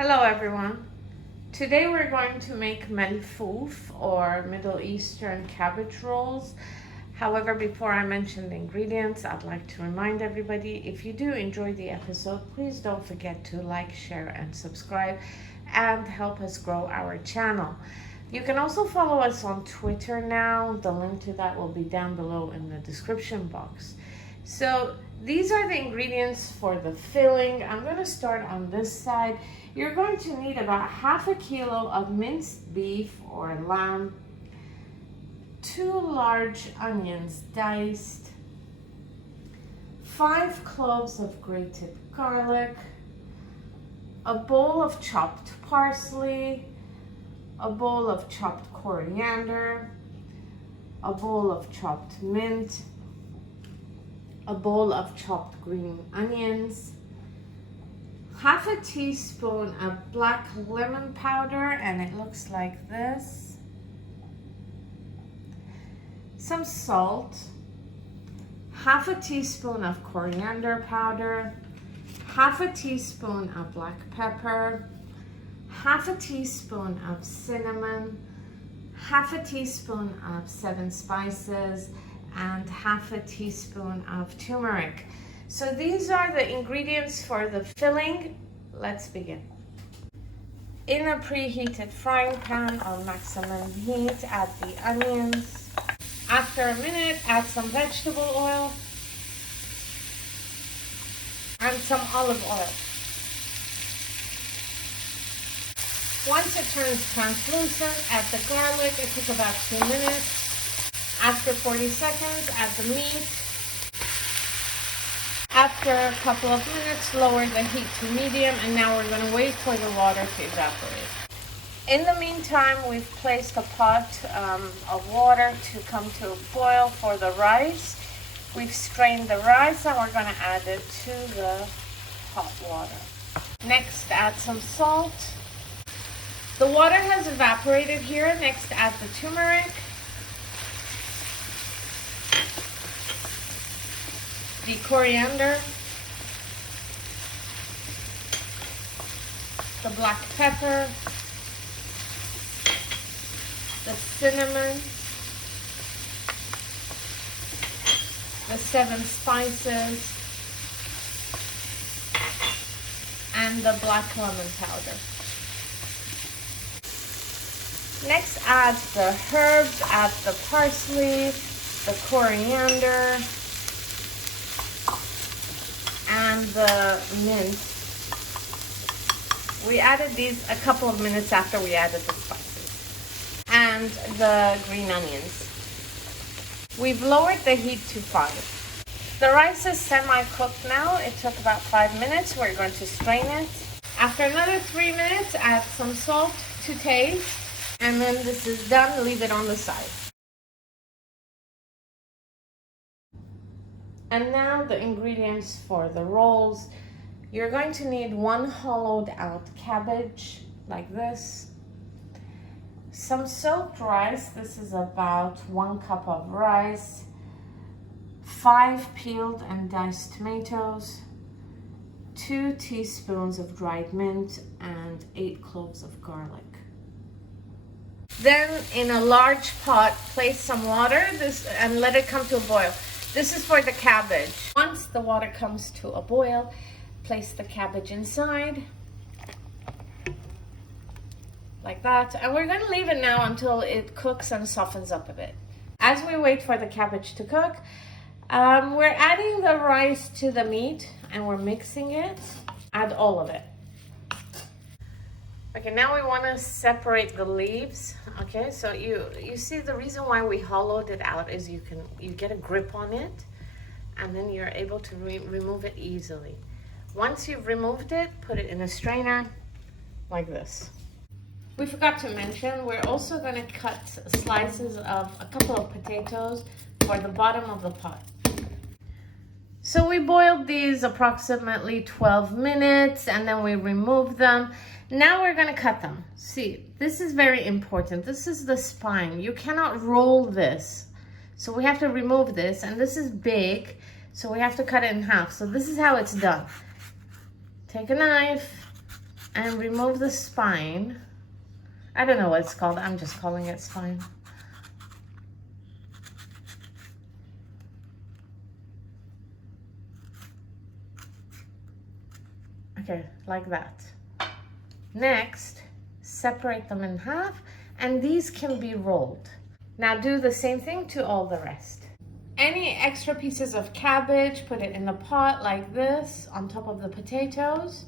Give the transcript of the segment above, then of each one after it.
Hello everyone. Today we're going to make Malfouf or Middle Eastern cabbage rolls. However, before I mention the ingredients, I'd like to remind everybody, if you do enjoy the episode, please don't forget to like, share, and subscribe and help us grow our channel. You can also follow us on Twitter now. The link to that will be down below in the description box. So these are the ingredients for the filling. I'm going to start on this side. You're going to need about half a kilo of minced beef or lamb, 2 large onions diced, 5 cloves of grated garlic, a bowl of chopped parsley, a bowl of chopped coriander, a bowl of chopped mint, a bowl of chopped green onions, half a teaspoon of black lemon powder, and it looks like this, some salt, half a teaspoon of coriander powder, half a teaspoon of black pepper, half a teaspoon of cinnamon, half a teaspoon of 7 spices, and half a teaspoon of turmeric. So these are the ingredients for the filling. Let's begin. In a preheated frying pan on maximum heat, add the onions. After a minute, add some vegetable oil and some olive oil. Once it turns translucent, add the garlic. It took about 2 minutes. After 40 seconds, add the meat. After a couple of minutes, lower the heat to medium, and now we're going to wait for the water to evaporate. In the meantime, we've placed a pot of water to come to a boil for the rice. We've strained the rice and we're going to add it to the hot water. Next, add some salt. The water has evaporated here. Next, add the turmeric, the coriander, the black pepper, the cinnamon, the 7 spices, and the black lemon powder. Next, add the herbs, add the parsley, the coriander, and the mint. We added these a couple of minutes after we added the spices. And the green onions. We've lowered the heat to 5. The rice is semi-cooked now. It took about 5 minutes. We're going to strain it. After another 3 minutes, add some salt to taste. And then this is done. Leave it on the side. And now the ingredients for the rolls. You're going to need 1 hollowed out cabbage, like this. Some soaked rice. This is about 1 cup of rice. 5 peeled and diced tomatoes. 2 teaspoons of dried mint and 8 cloves of garlic. Then in a large pot, place some water and let it come to a boil. This is for the cabbage. Once the water comes to a boil, place the cabbage inside, like that. And we're going to leave it now until it cooks and softens up a bit. As we wait for the cabbage to cook, we're adding the rice to the meat and we're mixing it. Add all of it. Okay, now we want to separate the leaves. Okay, so you see the reason why we hollowed it out is you get a grip on it and then you're able to remove it easily. Once you've removed it, put it in a strainer like this. We forgot to mention, we're also going to cut slices of a couple of potatoes for the bottom of the pot. So we boiled these approximately 12 minutes and then we removed them. Now we're going to cut them. See, this is very important. This is the spine. You cannot roll this. So we have to remove this, and this is big, so we have to cut it in half. So this is how it's done. Take a knife and remove the spine. I don't know what it's called. I'm just calling it spine. Okay, like that. Next, separate them in half, and these can be rolled. Now do the same thing to all the rest. Any extra pieces of cabbage, put it in the pot like this on top of the potatoes.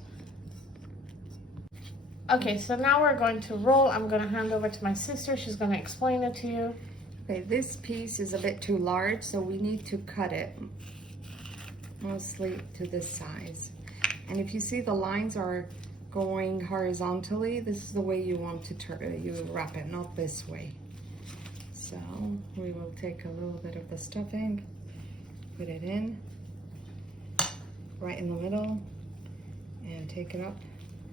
Okay, so now we're going to roll. I'm going to hand over to my sister. She's going to explain it to you. Okay, this piece is a bit too large, so we need to cut it mostly to this size. And if you see the lines are going horizontally, this is the way you want to you wrap it, not this way. So we will take a little bit of the stuffing, put it in, right in the middle, and take it up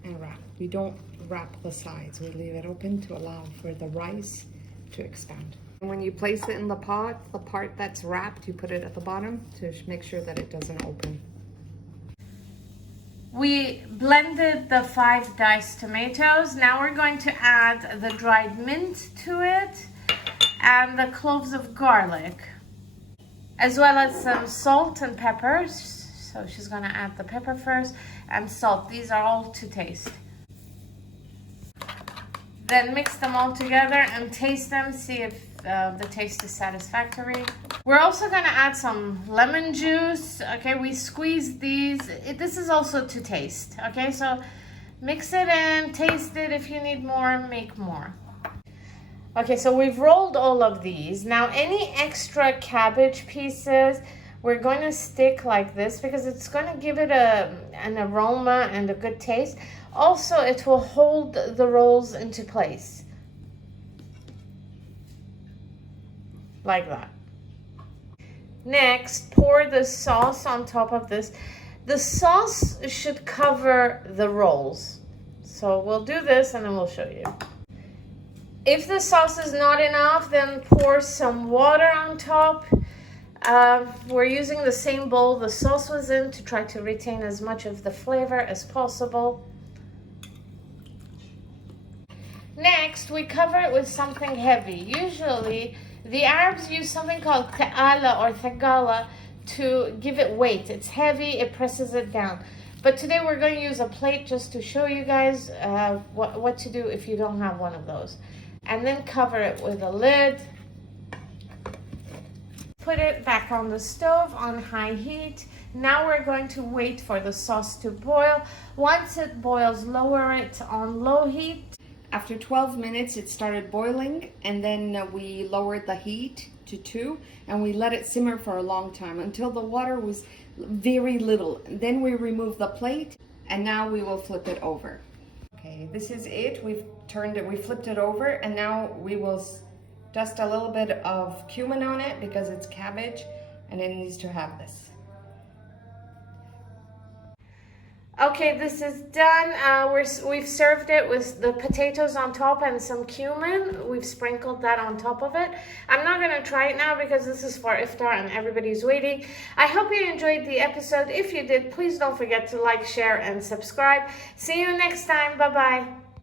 and wrap. We don't wrap the sides, we leave it open to allow for the rice to expand. And when you place it in the pot, the part that's wrapped, you put it at the bottom to make sure that it doesn't open. We blended the 5 diced tomatoes. Now we're going to add the dried mint to it and the cloves of garlic, as well as some salt and peppers. So she's going to add the pepper first and salt. These are all to taste. Then mix them all together and taste them, see if the taste is satisfactory. We're also going to add some lemon juice. Okay, we squeeze these. This is also to taste. Okay, so mix it in, taste it. If you need more, make more. Okay, so we've rolled all of these. Now any extra cabbage pieces, we're going to stick like this because it's going to give it an aroma and a good taste. Also, it will hold the rolls into place. Like that. Next, pour the sauce on top of this. The sauce should cover the rolls. So we'll do this and then we'll show you. If the sauce is not enough, then pour some water on top. We're using the same bowl the sauce was in to try to retain as much of the flavor as possible. Next, we cover it with something heavy. Usually, the Arabs use something called ta'ala or thagala to give it weight. It's heavy, it presses it down. But today we're going to use a plate just to show you guys what to do if you don't have one of those. And then cover it with a lid. Put it back on the stove on high heat. Now we're going to wait for the sauce to boil. Once it boils, lower it on low heat. After 12 minutes, it started boiling, and then we lowered the heat to 2, and we let it simmer for a long time until the water was very little. Then we removed the plate, and now we will flip it over. Okay, this is it. We've turned it, we flipped it over, and now we will dust a little bit of cumin on it because it's cabbage, and it needs to have this. Okay, this is done. We've served it with the potatoes on top and some cumin. We've sprinkled that on top of it. I'm not going to try it now because this is for iftar and everybody's waiting. I hope you enjoyed the episode. If you did, please don't forget to like, share, and subscribe. See you next time. Bye-bye.